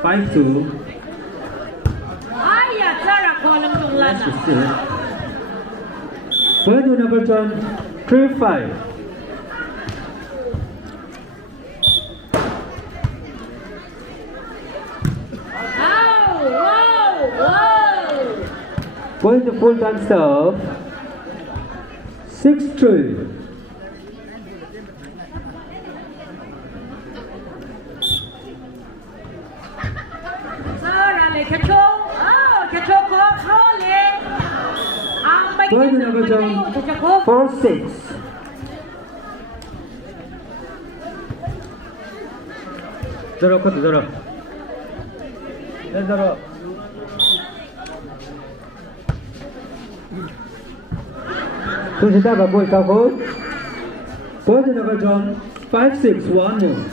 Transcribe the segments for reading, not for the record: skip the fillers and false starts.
5-2. That's the set. Point to number 10, 3-5. Point to full time serve, 6-3. Point to number 10, 4-6. 들어 커트 들어. 들어. Push it up, push it up, hold. Point to number 10, 5-6, 1-1.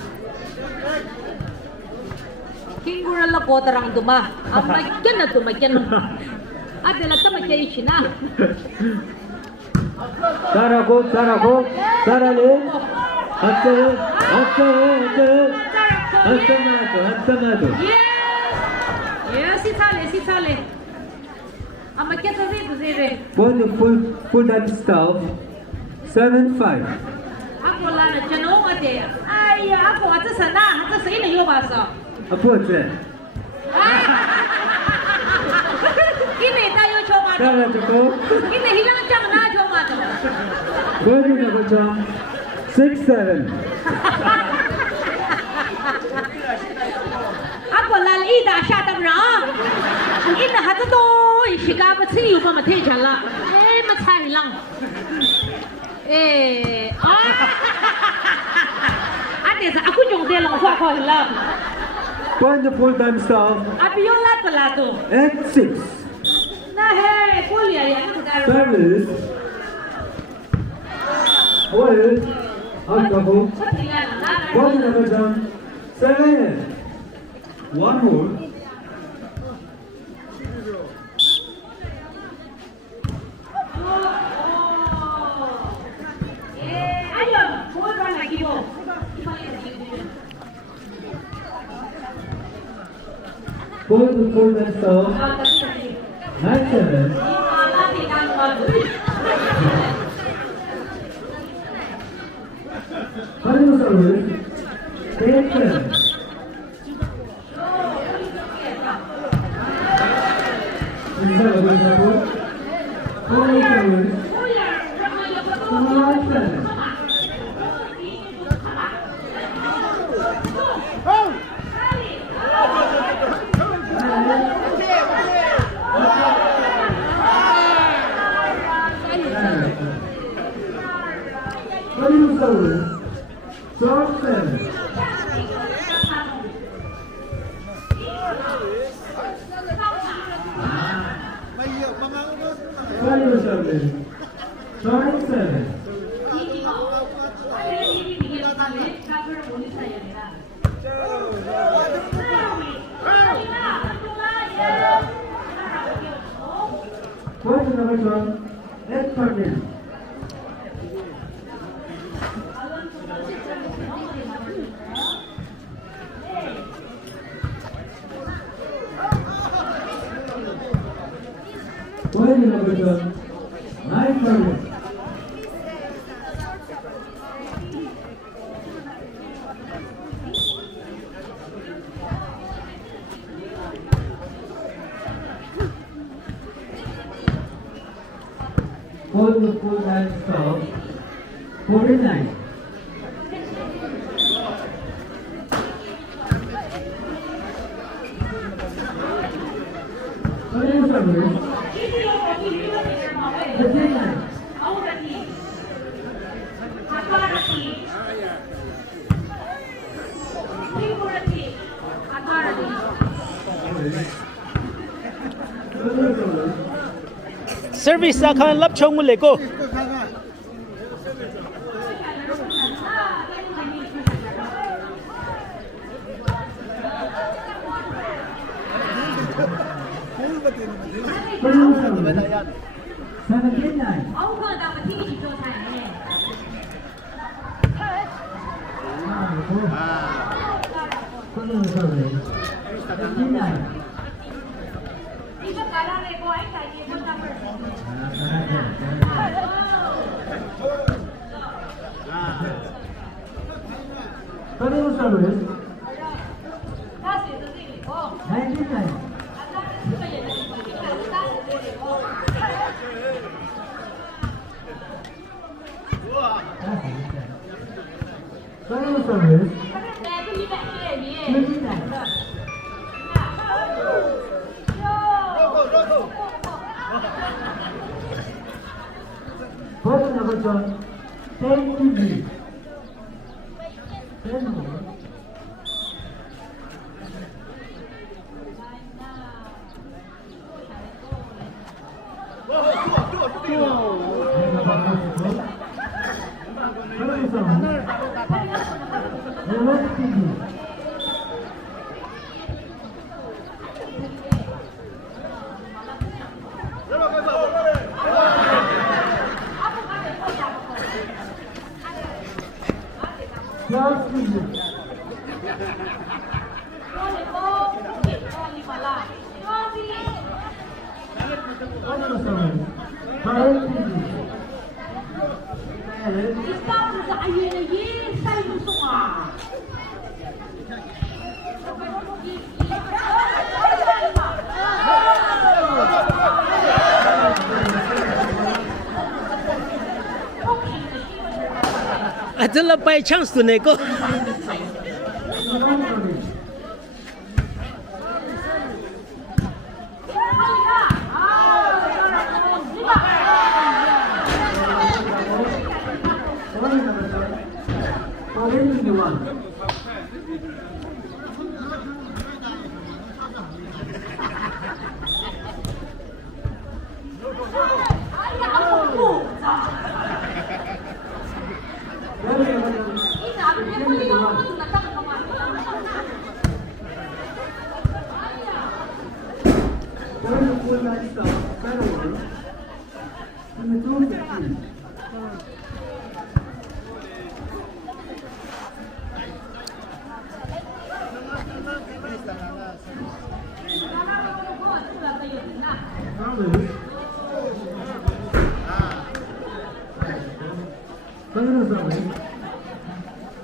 Kingura la ko tarang tuma. Amma kenna tuma kenna. Adela tama kay china. Sara go. Sara le. Hatta. Yes, sale. Amma kesa zire. Point to full time staff, 7-5. Ako la na chano ate. Ay, ako ata sana, ata sa ina yo basa. Approach it. Kini tayo choma. Sara Choko. Kini hilang chang na choma to. Point to number 10, 6-7. Ako la ida sha tam ra. Ina hata to shiga ba chi yu ba ma the chan la. Ma chai lang. Ate sa aku jong de long fa ko la. Point to full time staff, Abiola palato. 8-6. Na he, kulia ya kita. Service. Hold. Out couple. Point to number 10, 7-8. 1 hold. Ayo, hold on lagi bo. Point to full time staff, 9-7. Final service, 10-7. Inside of the couple. Final service, 9-7. Final service, 12-7. Final service, 12-7. Point to number 12, 8-13. Point to number 12, 9-13. Point to full time stop, 49. Final service, 59. Service akan lap chong mule ko. Final service, 17-9. 好可能我听你说才。Final service. 17-9. 你说干了那个爱看你我当门。Final service. 他写的这里哦。19-9. Final service. 29. First number John, 10 TV. 10 more. Adalah by chance tu neko.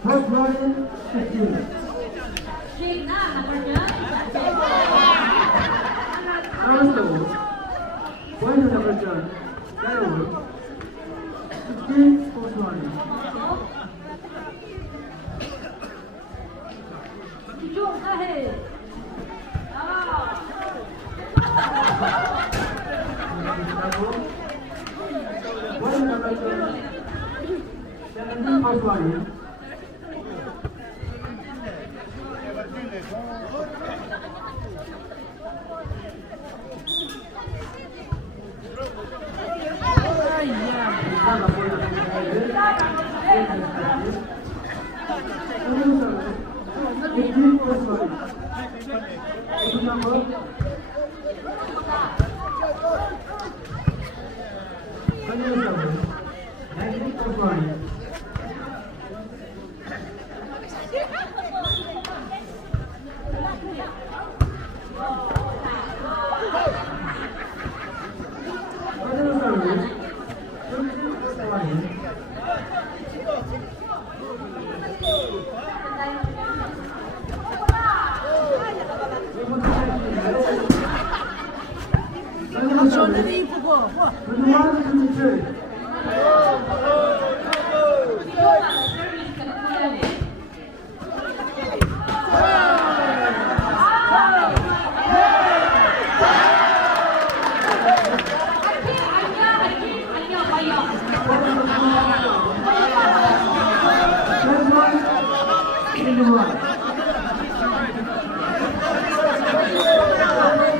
First one, 15. Point number John, Carol, 16, first one. Point number John, 17, first one.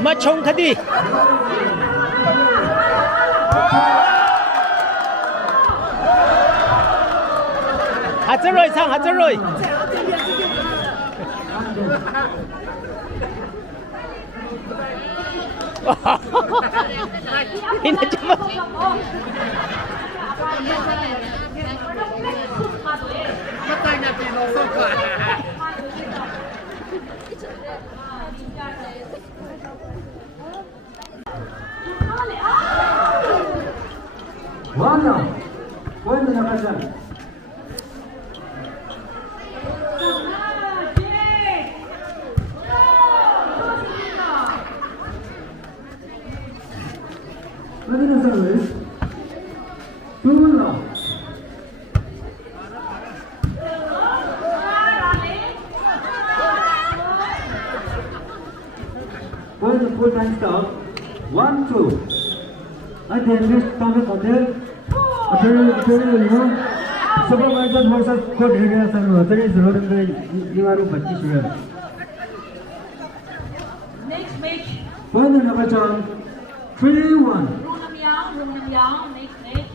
Machong kadi. Hajaroi sang hajaroi. Ini cuma. One now. Point to number 7. Continue service. 2 now. Point to full time stop. 1, 2. At the end, Thomas Hotel. Attorney, supervisor versus court area and attorney is rolling the Ivaru Patisha. Next match. Point number 2. 3, 1. Room Nam Yang, next match.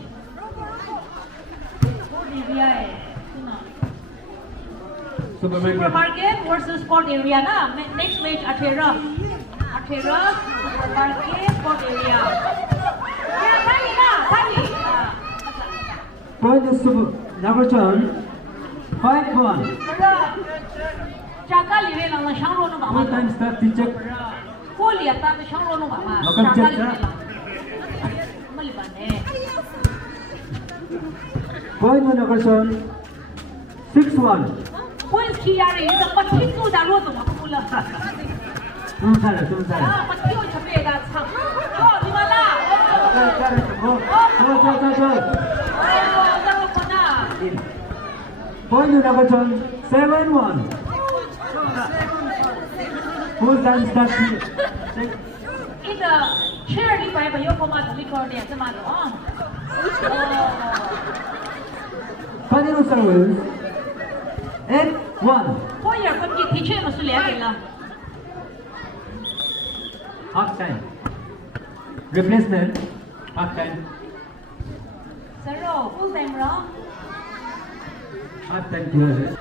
Sport area Supermarket versus sport area na. Next match Atera, supermarket, sport area. Yeah, tali. Point is number 2. 5, 1. Chaka liwe lang na siyang rono ba? Full time stop teacher. Fully at tapos siyang rono ba? Chaka liwe lang. Maliban eh. Point number 6, 1. Points kiyari yung patin ko daro to makula. Tumsara. Patin ko chape da chang. Oh, di mala. Point number 7, 1. Full time start. Ito, chair di pa yung pumato, record niya, samato. Continue service. 8, 1. Poyer, kung teacher mo sulihan nila. Half time. Replacement. Half time. Saro, full time wrong. Half time clear.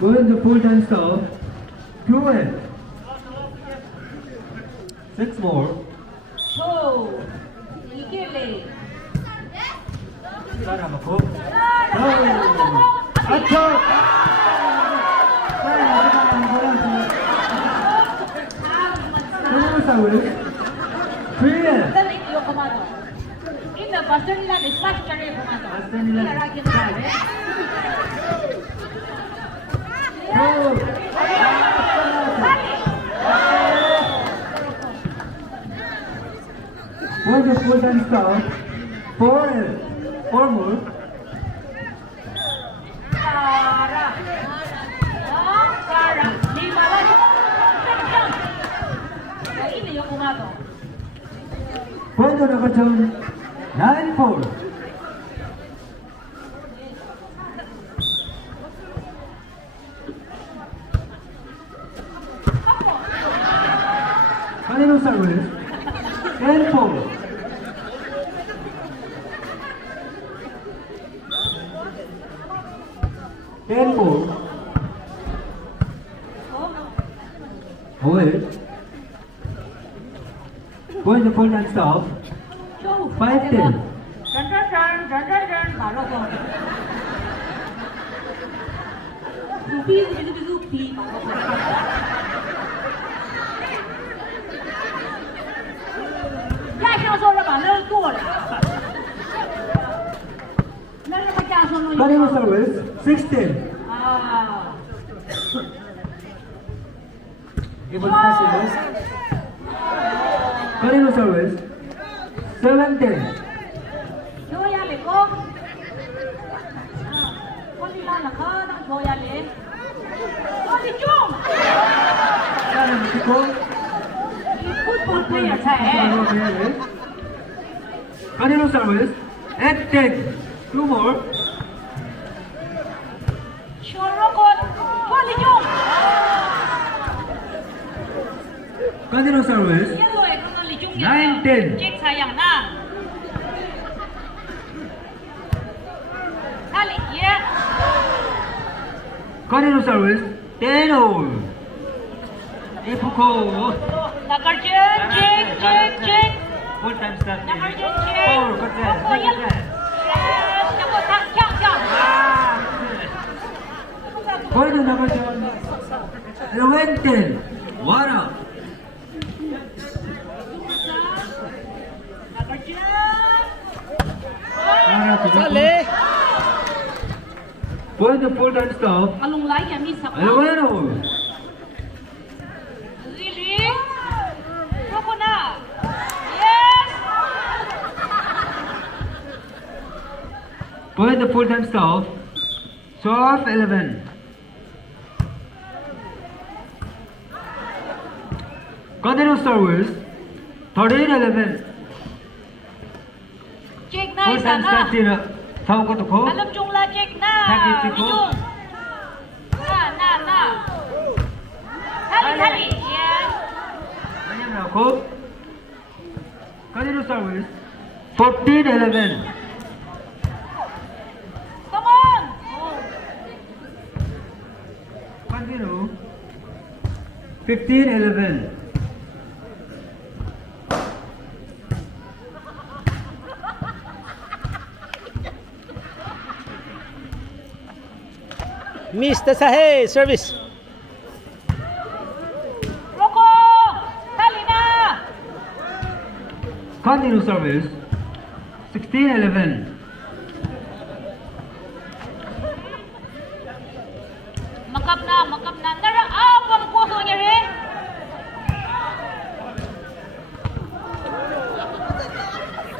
Going to full time stop. 2, 6 more. So, ikili. Sara mako. Acho. Service. 3. Dali yung kumado. Ito, basta nila, dispatch ka rin yung kumado. Basta nila. Ilaragin na rin. Going to full time stop. 4 more. Sarah. Sarah. Lima lang. Ini yung kumado. Going to number 2. 9, 4. Continue service. 10, 4. Away. Going to full time stop. 5, 10. Baru ko. Rupi. Ya 上说了把那过了。那个不加说弄。Continue service. 16. Ah. Continue service. 17. Yo ya le ko. Con đi lan là khó đang cho ya le. Con đi chung. Sara mako. Football player sai. Continue service. 8, 10. 2 more. Choro con. Con đi chung. Continue service. Yellow eh con đi chung. 9, 10. Check sayang na. Ali, yeah. Continue service. 10 all. Ipuko. Number 10, check. Full time start. Number 10, check. 4. Good set. Second set. Yes, number 10, chang. Point to number 10. 11, 10. 1 up. Number 10. 1 up. 咋嘞？ Point to full time stop. อารมณ์ไลฟ์อย่ามีสับ 11 all. Really? Rokona. Yes. Point to full time stop. 12, 11. Continue service. 13, 11. Check na Full isa time na. start sila. Tawag ko to ko. Alam chung la check na. Sakit ko. Mijung. Na. Hali. Yes. Ganyan na ako. Continue service. 14, 11. Come on. Continue. 15, 11. Mr. Sahe, service. Roko. Hali na. Continue service. 16, 11. Makap na. Nara abang puso niya rin.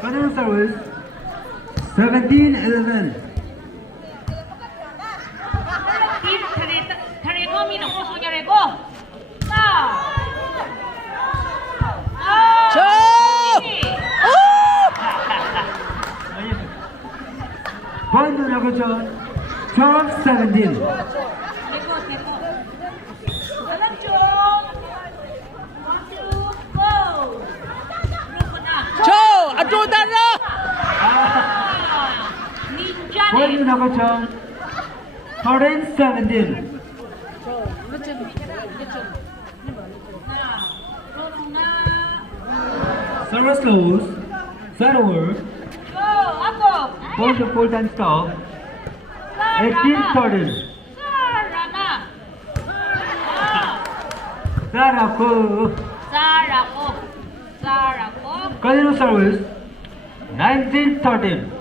Continue service. 17, 11. Tari ko mi na puso niya rin ko. Na. Cho! Point to number 12, 17. Alam chung. 1, 2, go. Roko na. Cho! Aduh darah! Ninja Point to ne. number 13, 17. Na. Service close. Set over. Go. Ako. Point to full time stop. 18, 13. Sara na. Set up ko. Sara ko. Continue service. 19, 13.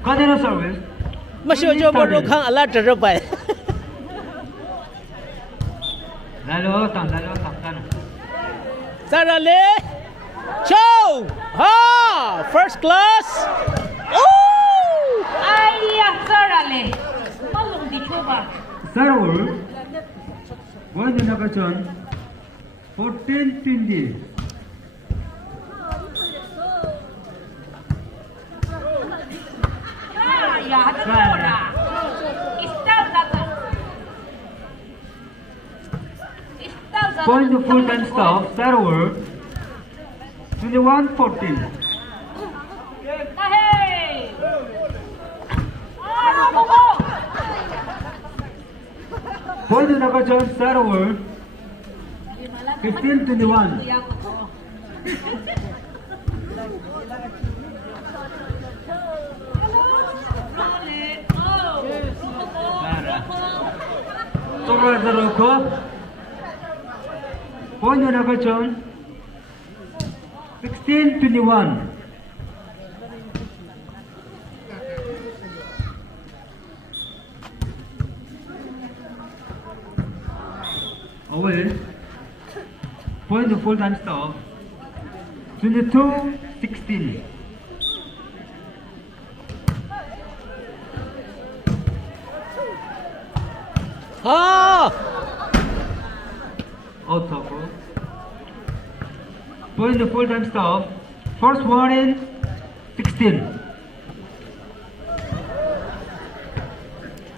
Continue service. Masih ojo bodoh kang Allah terbaik. Lalo tang. Sarah le. Cho! Ha! First class. Oh! Ayya, Sara le. Malung di coba. Server. Point to number 14, 20. Ya, ada bola. Istal data. Point to full time stop. Server. 21, 14. Hey. Go. Point to number 12. Server. 15, 21. Over the Roko. Point to number 16, 21. Away. Point to full time stop. 22, 16. Ha! Out of row. Point to full time stop. First one in 16.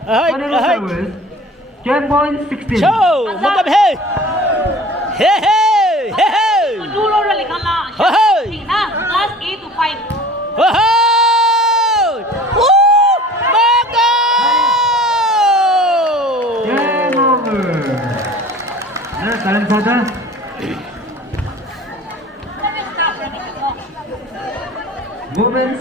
Final service. Game point 16. Cho! Magkab hey! Hey! Dulu udah lihat lah. Hey! Nah, last 오! 마가! Game over. 다른 타자. Women's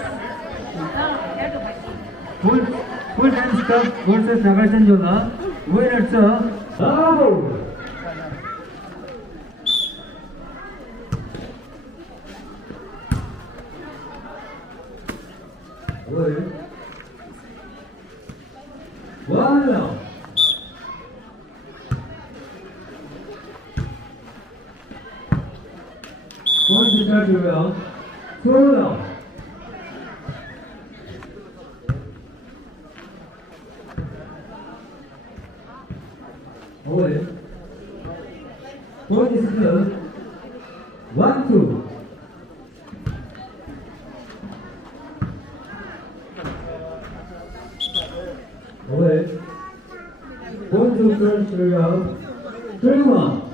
full dance cup versus 나갈전조나 winners of one 포인트 잘 주고요. 투 오일 포인트 스피드 원, 투 오일 포인트 스피드 주고요. 3, 1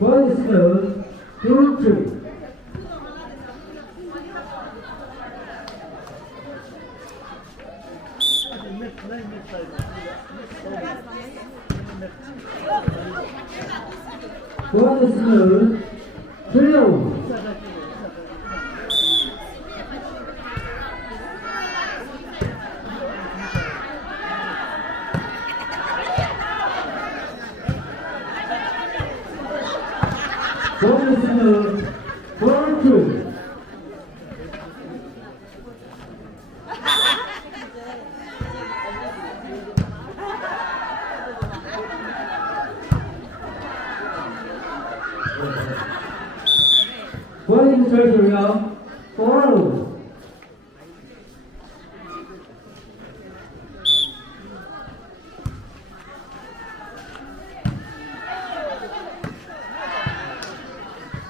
One is 2, 3. One is 3. Bonus 4, 2. Bonus treasurer 4.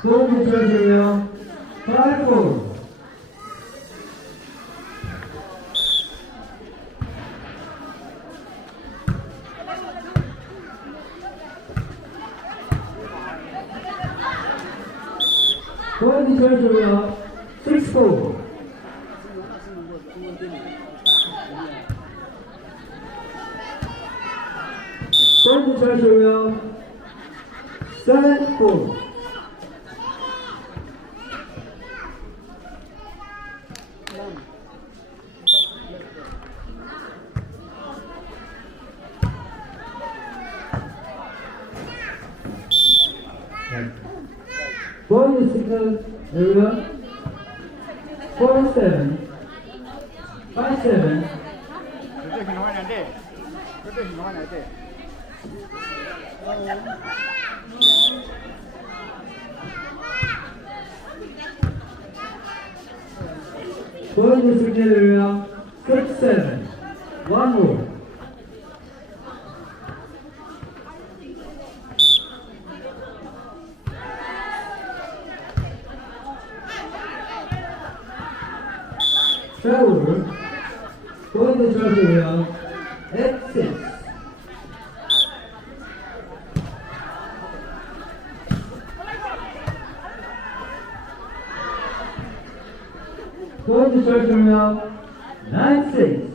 Bonus treasurer 5, 4. Bonus treasurer 6, 4. Bonus treasurer 7, 4. Bonus signal area 4, 7, 5, 7. Bonus signal area 6, 7. One more. Traveler, going to charge area X6. Going to charge area 9, 6.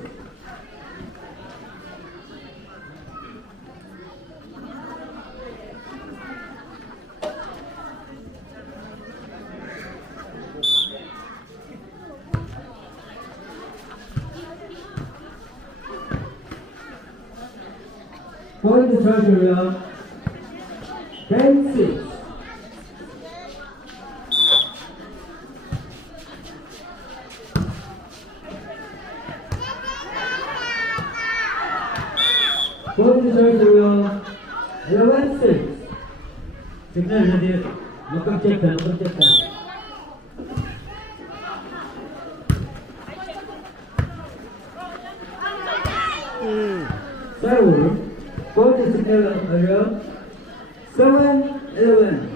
Going to charge area 10, 6. Going to charge area 11, 6. Signal ready. Look check that, look check that. Server, going to signal area 7, 11.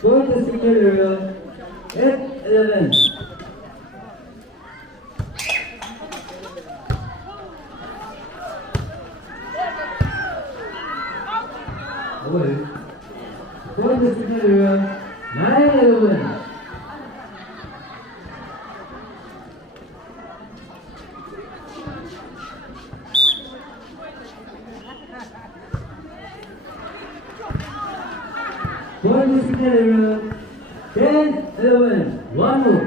Going to signal area 8-11. Away. Going to signal area 9-11. Going to signal area 10-11. One more.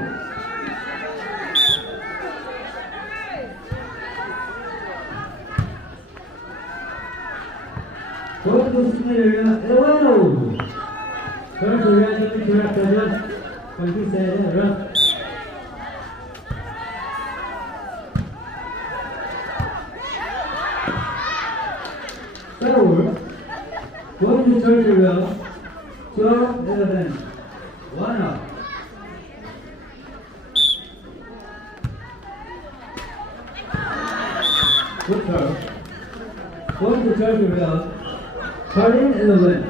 Going to signal area 11. Turn to area 27. Forward. Going to turn area 12-11. One up. Good turn. Going to turn area 13-11.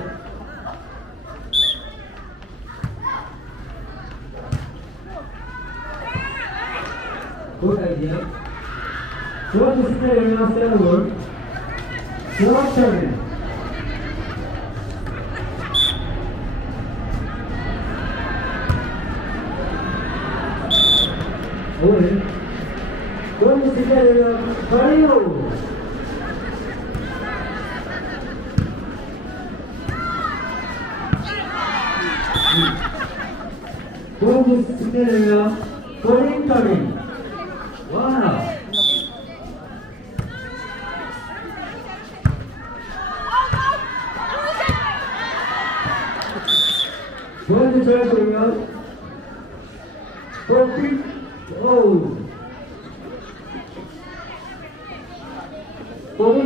Good idea. Going to stay around forward. 12-7. Away. Going to stay around 30. Going to stay around 14-30. One up. Going to turn around 14. Oh. 40.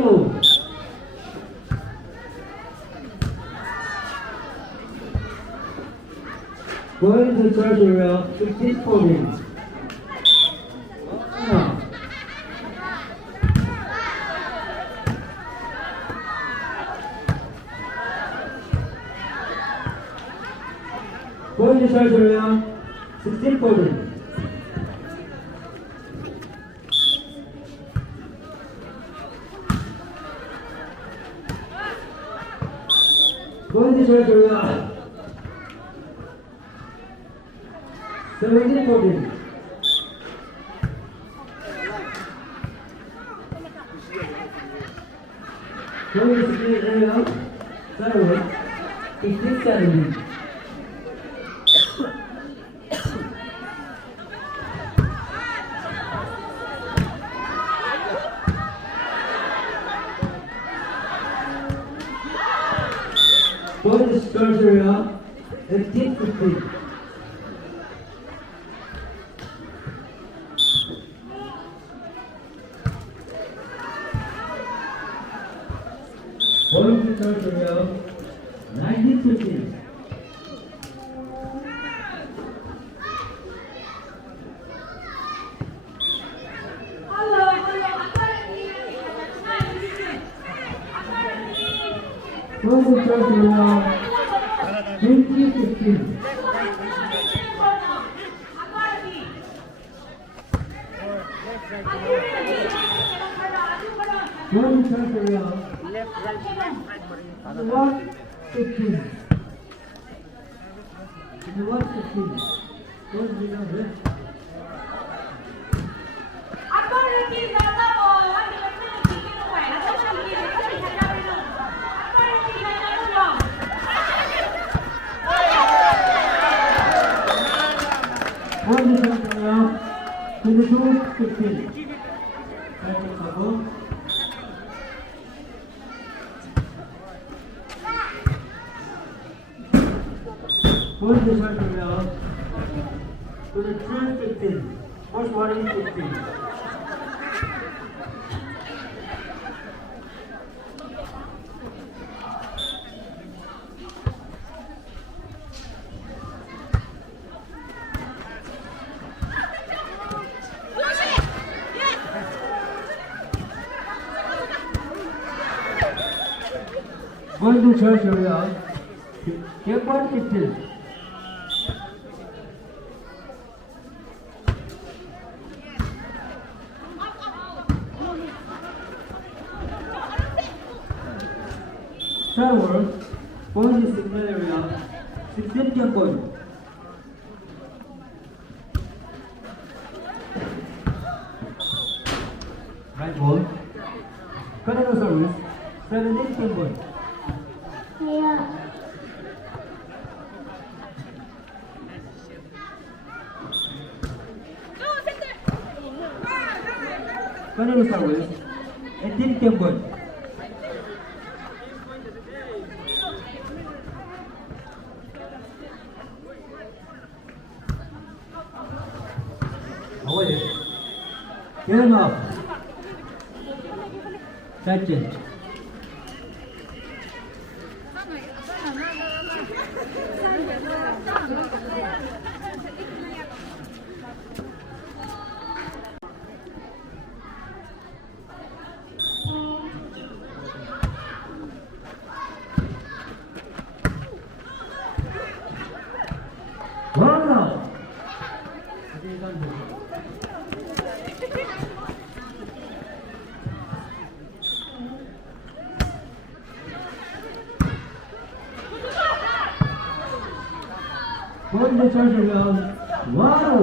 Going to turn around 15-40. Going to charge around 16-40. Going to charge around 17-40. Going to split around 15-70. Going to start around 18-15. Going to start around 19-15. Going to start around 20-15. Going to start around 1-15. 1-15. Going to be on rest. Going to start around 22-15. Going to start around 23-15. First one is 15. Going to church around 15. server, point is signal area, 16 game point. Right ball. Continue service, 17 game point. Continue service, 18 game point. Away. Game up. Catch it. One out. Point the charge around. Wow.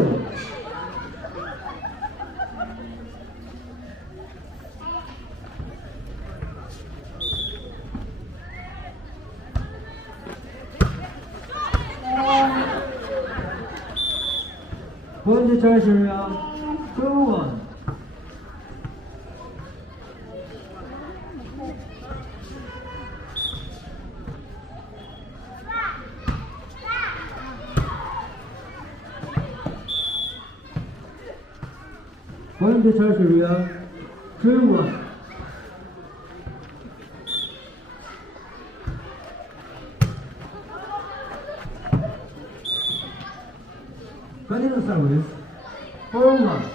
Point the charge around. 2-1. Point the charge area, 2-1. Continue service, 4-1.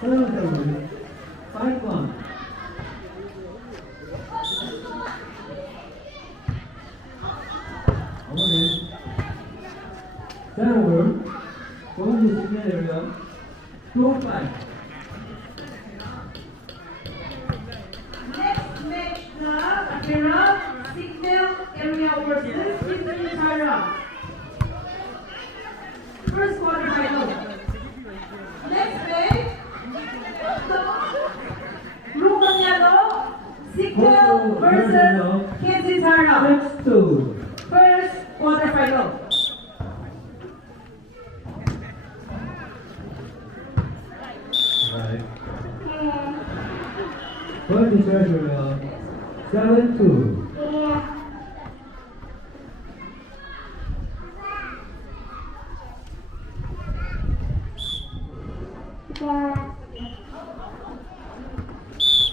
Continue service, 5-1. Server, point the signal area, 2-5. Next match na Akira Signal Area versus Finalizing. First quarter final. Next match, Lukang Yalo Signal versus Kensington. 6-2. First quarter final. Right. Point the charge area, 7-2.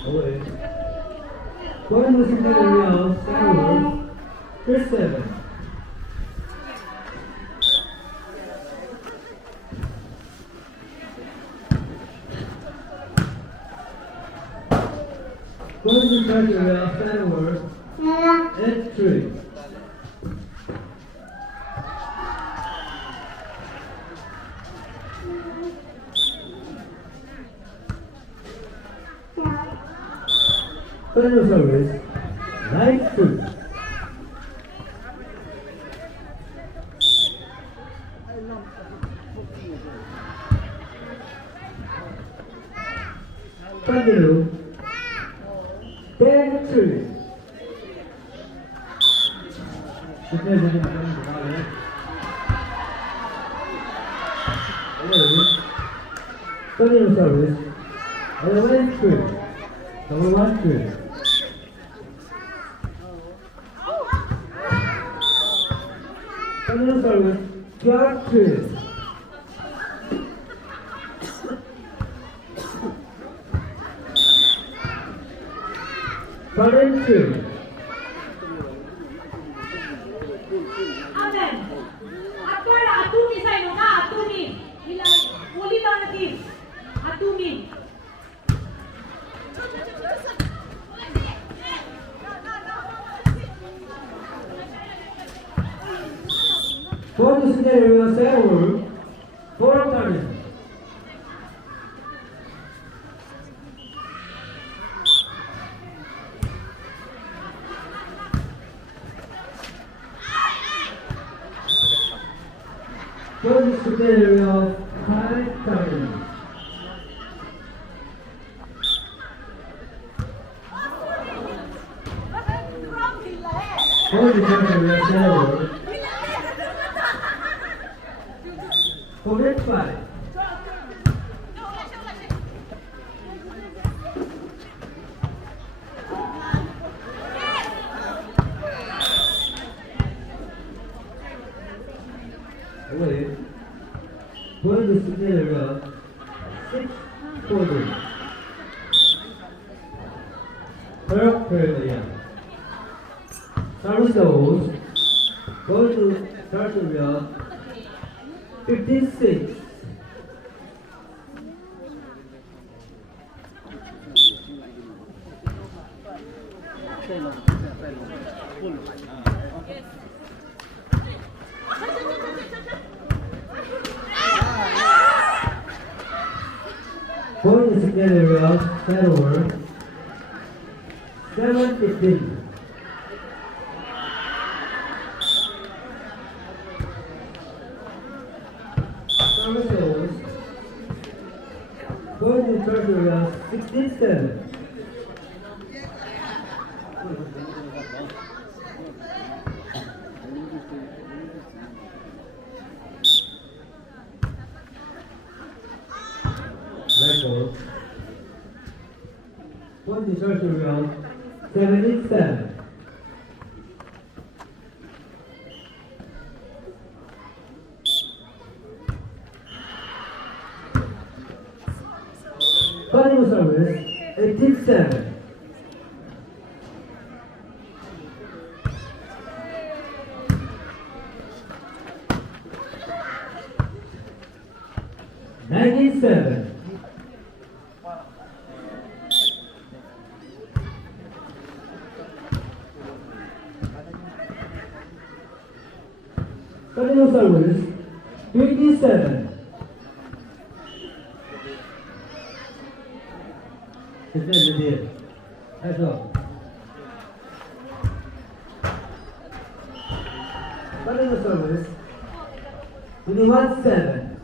Away. Point the signal area, server, 3-7. Point the charge area, server, 8-3. Continue service, 9-2. Continue, 10-3. Continue service, 11-3. Number 1-3. Continue service, 12-3. Current Amen. Akbar atu ni sa ino na atu ni. Ilang uli lang na team. signal area server 4 turns. Point signal area 5 turns. Point signal area server 4 Wait. Point the signal area 6 quarters. Third area. Service hours. Go to third area 56. Point the signal area server 715. Service hours. Point the third area 67. Record. Point the church area 77. Carnival service 87. $97. Carnival service 57. That's all. Carnival service 21.7.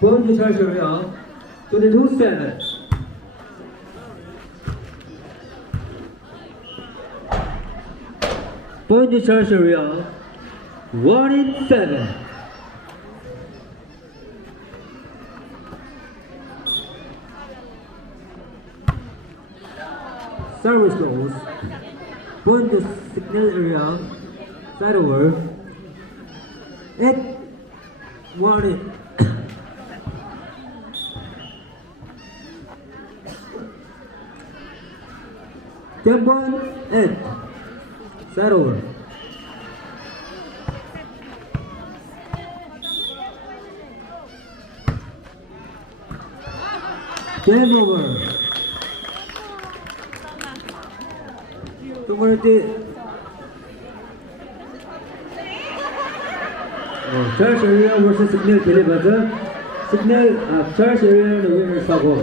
Point the church area 22.7. Point the church area 1.7. Service goals. Point the signal area side over 8 1. Temple 8 side over. Game over. Church area versus signal delivered. Signal church area the winner sabo.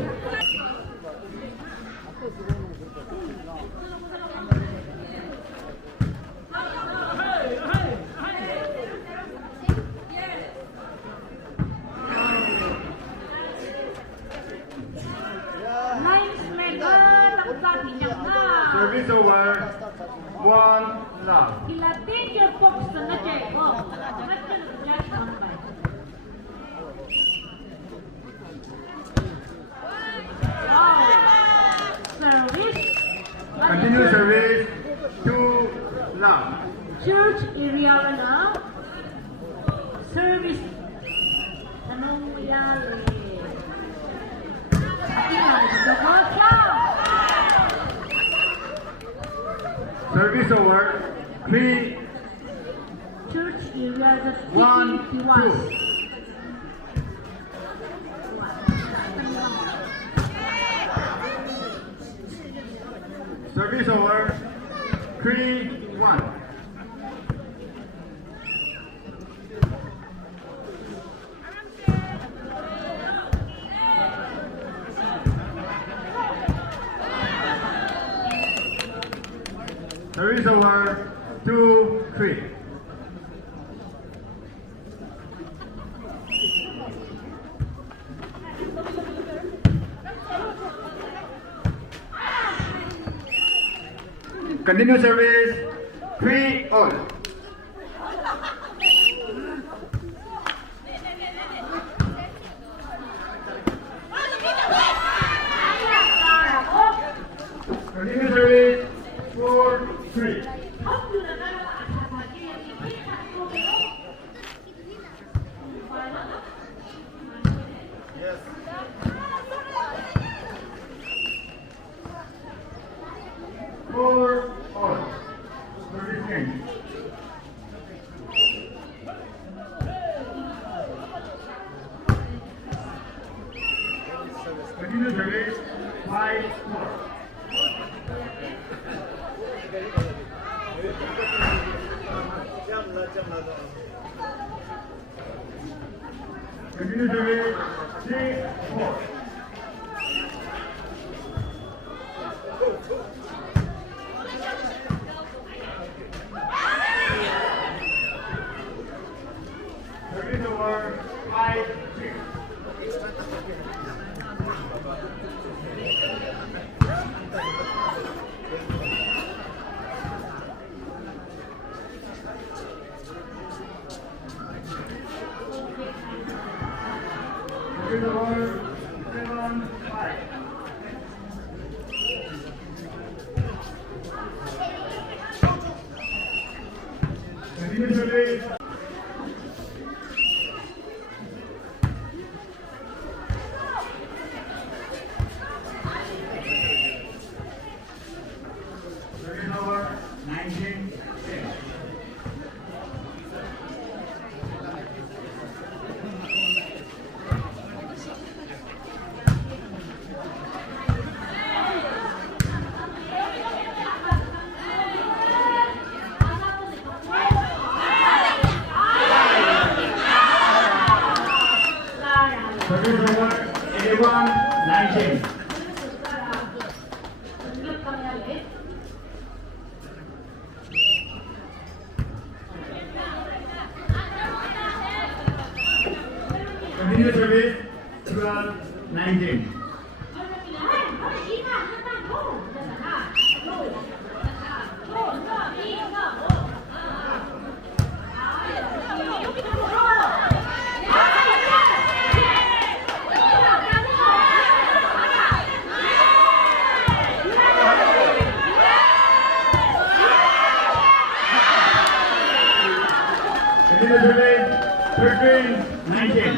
Service over. 1 love. Ilating your box na check ko. Service. Continue service. 2 love. Church area na. Service. Anong mayali? Service over. 3, Church area, that's 1, 51. 2. Service over. 3-1. Service over. 2-3. Continue service. 3-all. Continue service. 4-3. Four all. Service change. Continue service. 5-4. Continue service. 3-4. Service over. 5-6. Service over. 7-5. Continue service. Service over. 19-10. Service over. 81-19. Continue service. 12-19. Continue service. 13-19.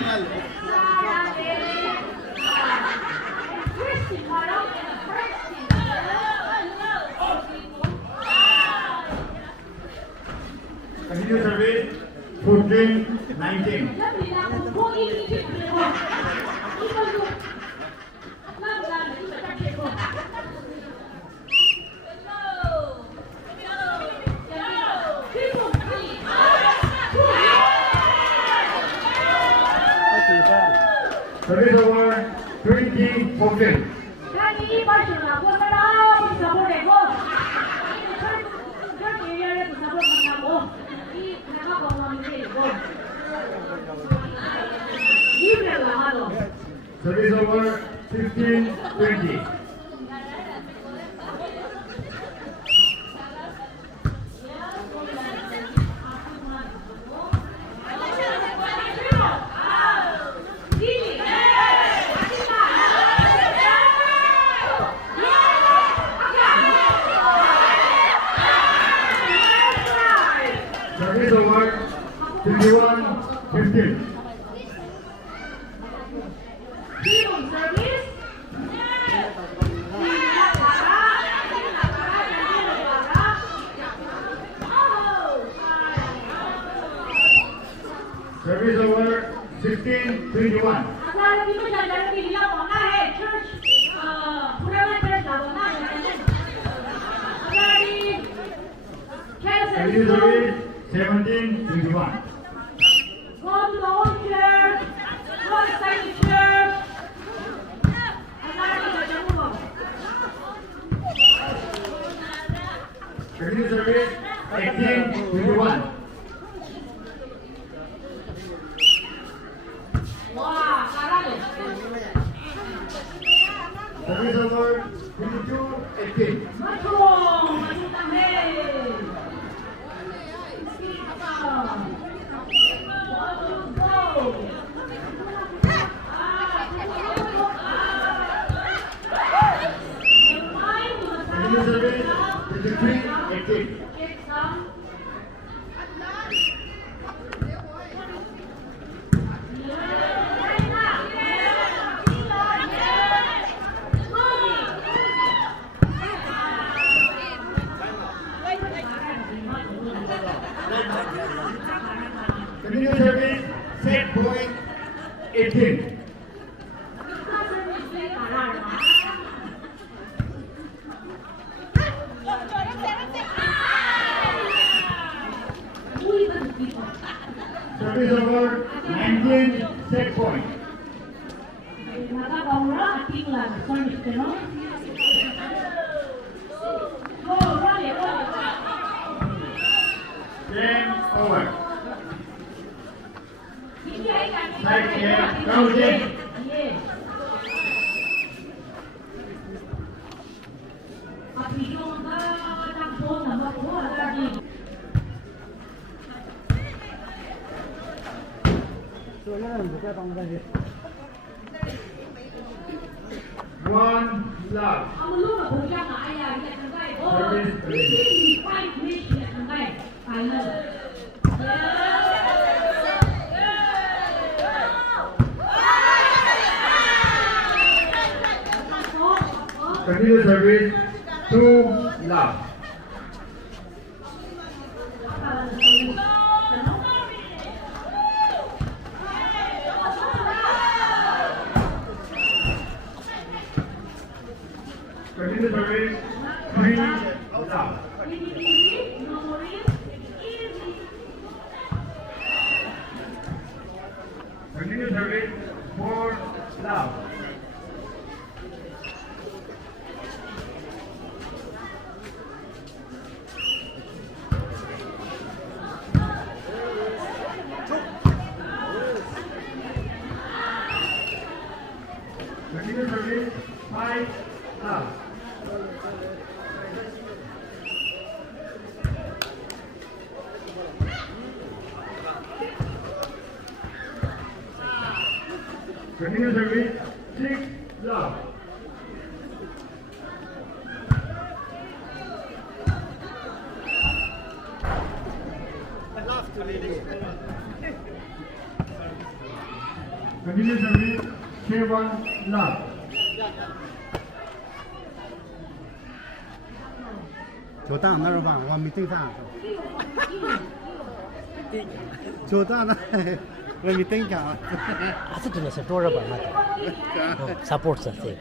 Continue service. 14-19. Service over. 20-14. Service over. 15-20. Service over. 21-15. Service over. 16-21. Continue service 17-21. Go to the old chair. Go inside the chair. Continue service 18-21. Wah, karate. Service over 22-18. Maju, maju tangan. Continue service 23-18. Continue service set point 18. Service over 19 set point. Game over. Side care, counting. One love. Service ready. Continue service 2 love. Continue service 3 love. Continue service 4 love. Continue service 5 love. Continue service 6 love. Continue service 7 love.就当那儿吧，我没对上。就当那，我没对上。啊，这真的是多少本了？support 这些。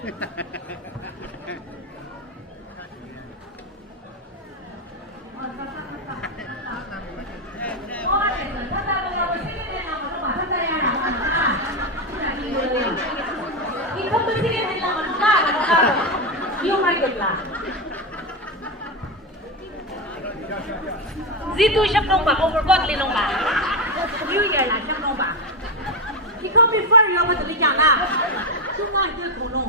Zitu siya nung ba? Overboard linong ba? New Year lang siya nung ba? Ikaw before yung madali niya na. Tunga hindi ko nung.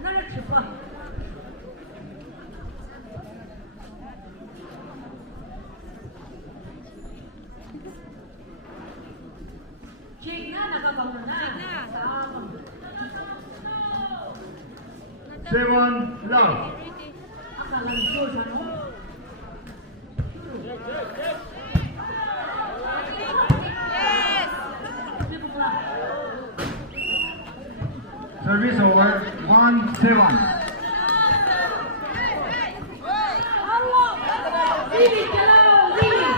Naratrip ba? Jake na, nagagawa na. 7 love. Akala nito siya no? Service over 1-7. Really, hello, really.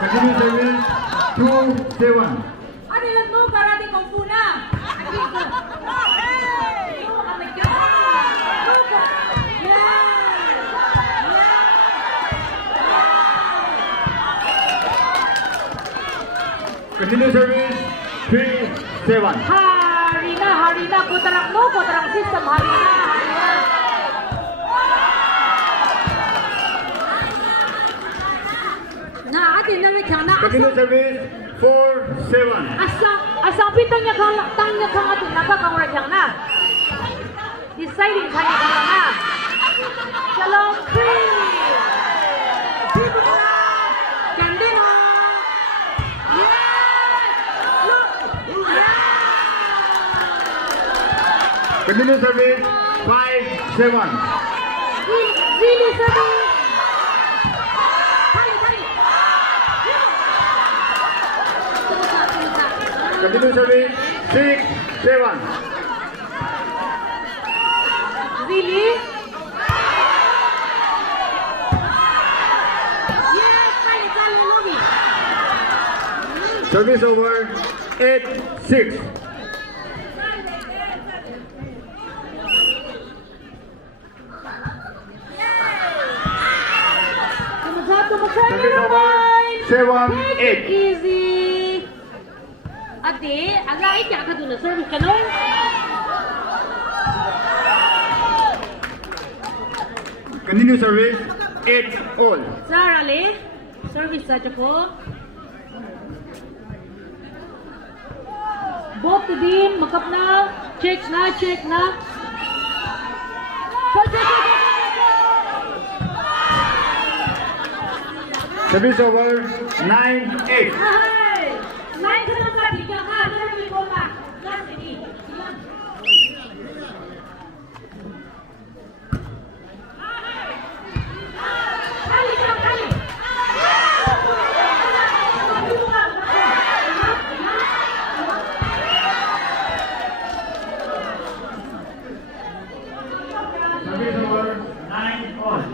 Continue service 2-7. Ano lang no, karate kung puna. Oh my God! Continue service 3-7. Harina, kotarang system, harina. Na atin na rin na Continue service 4-7. asang pitang niya kang atin nakakawag yang na. Deciding kanya kang na. Shalom, free. Dito ka na. Ganda na. Continue service 5-7. Really serving. Continue service 6-7. Really? Yes, kali, lobby. Service over 8-6. Service over 7-8. Easy. Ate, agay kaya ka doon na service ka nun? Continue service 8-all. Sarali, service sa ko. Both the team, makap na. Check na. Check. Service over 9-8. Ay! Nine ka lang ka, bigyan ka. Service ko pa. Last ini. Kali. Service over 9-all.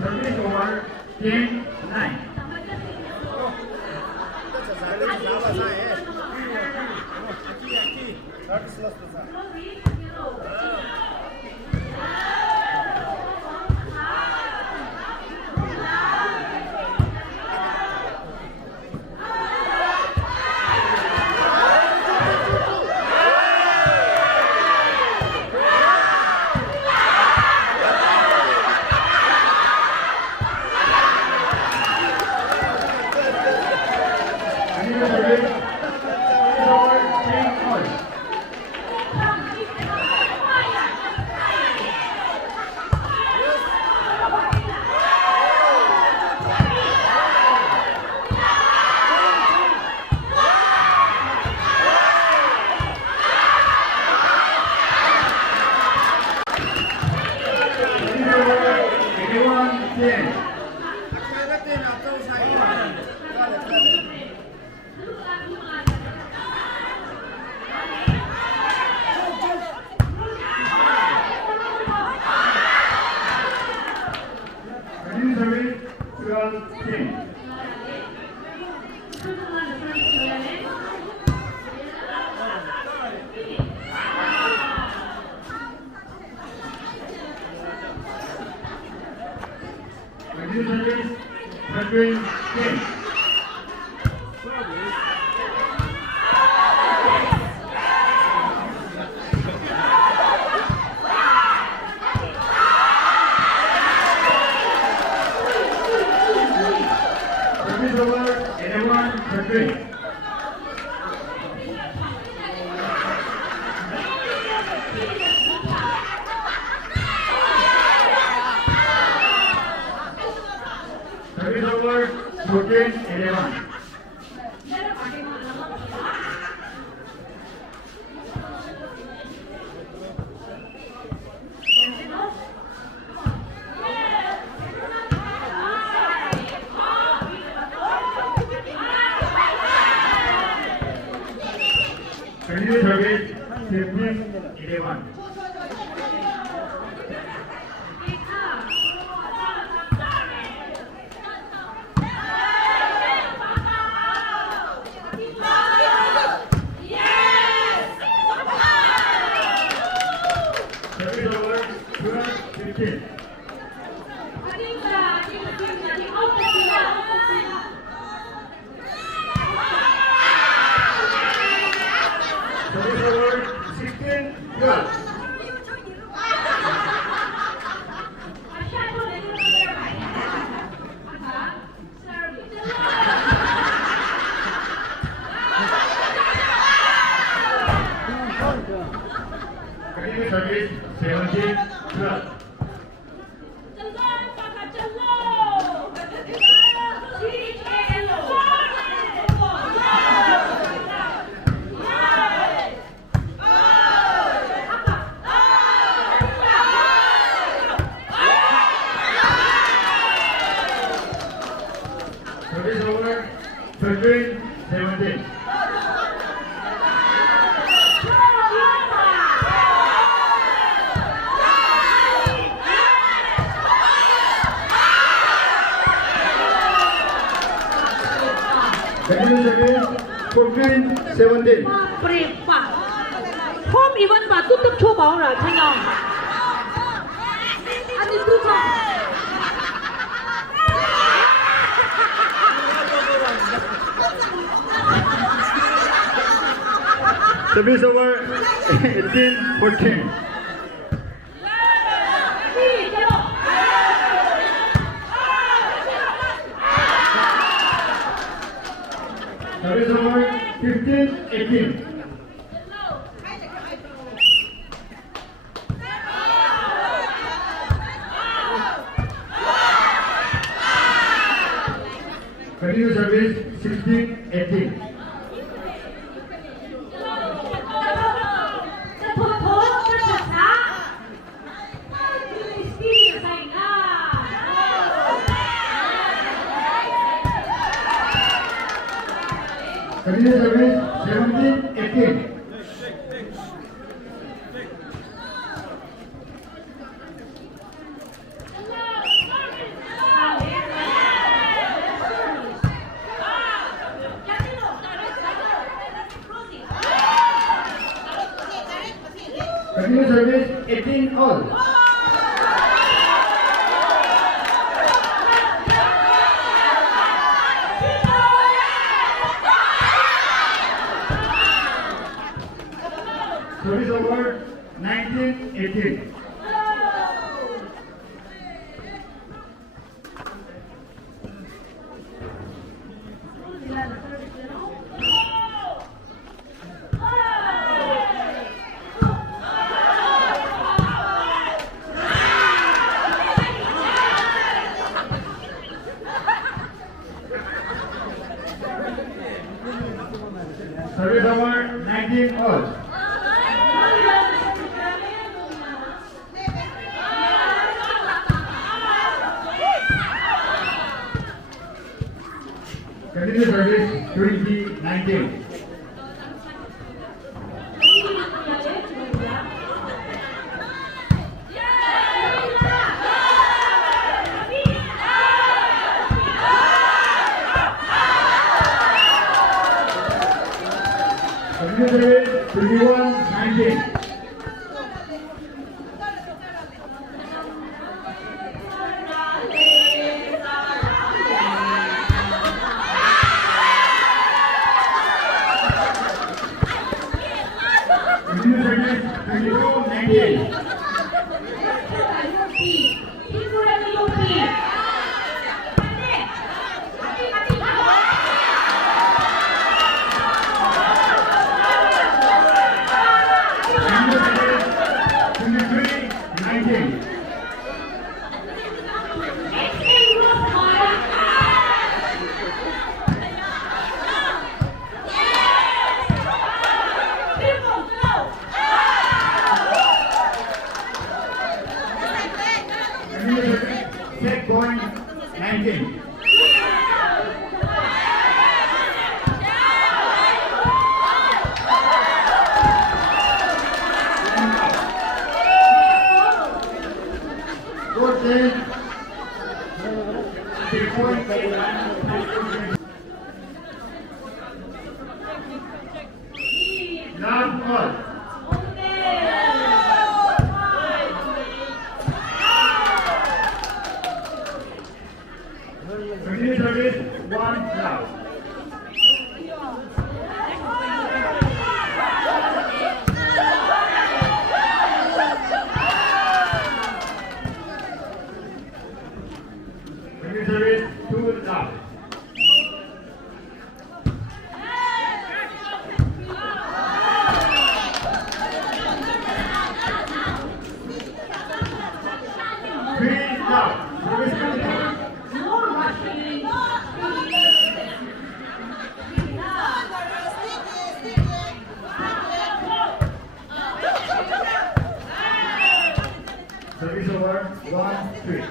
Service over 10-9. Service over 14-11. Continue service 15-11. service 17-12. Service over 13-17. Continue service 14-17. Prepa. Home event pa tutup cho bao ra channel. Ani tu cho. Service over 18-14. Service over 15-18. Continue service 16-18. Continue service 17-18. Continue service 18 all. Service over 19-18. Service over 19 all. Continue service 20-19. Continue service 21-19. Continue service 22-19. Continue service 23-19. 1-3.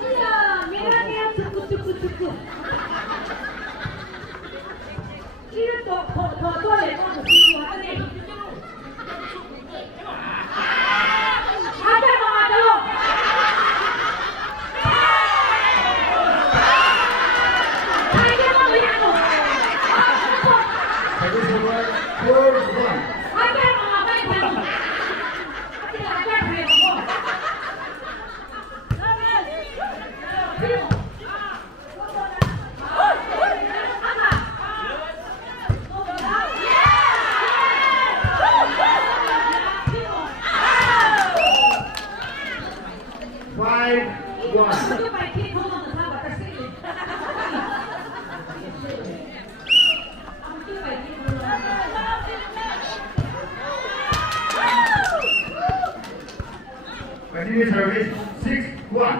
Iya, merahnya cukup. Ini tuh le kok sih ada nih. Ada mama dulu. Ada mama ya tuh. Service over 4-1. Ada mama baik banget. Tidak ada yang mau. Continue service 6-1.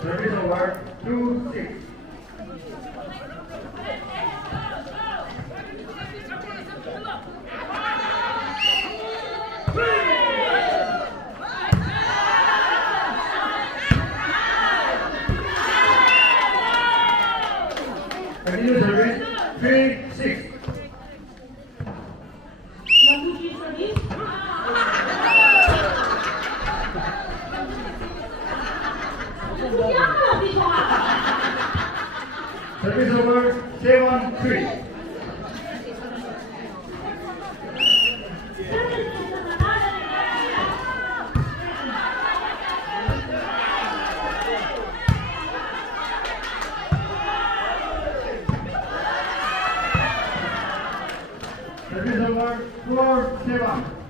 Service over 2-6. Continue service 3-6. Service over 7-3. Service over 4-7.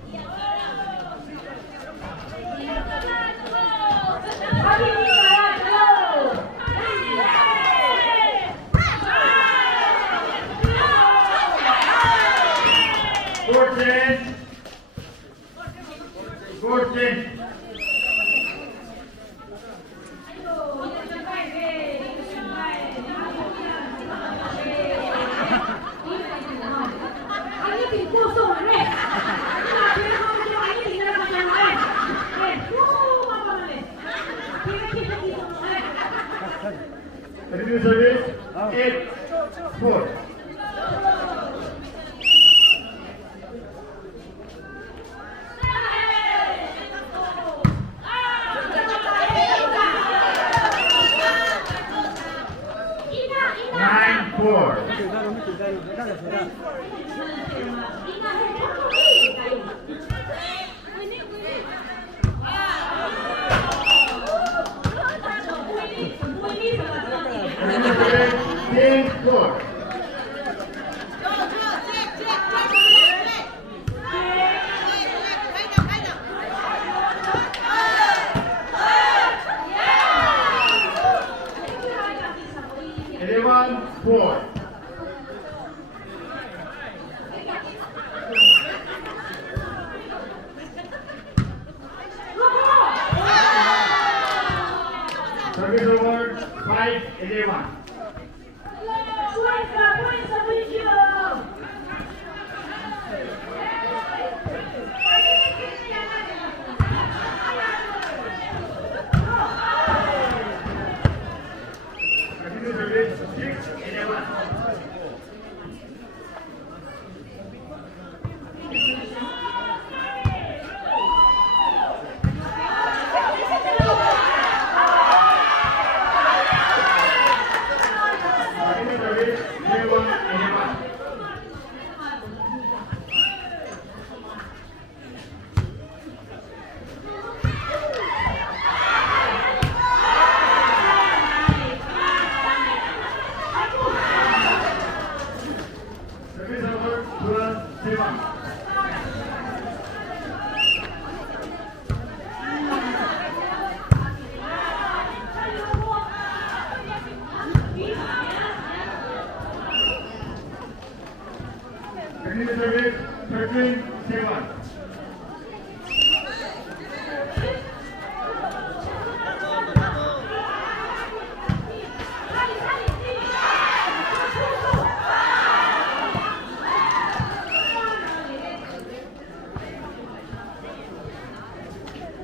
Score 10. Continue service 8-4. Nine, 4. Ten, 4. Eleven, 4. Service over 5-11. Continue service 6-11. Continue service 11-11. 7.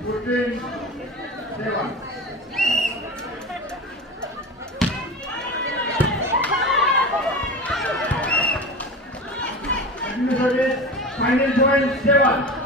Fourteen, 7. Final point 7.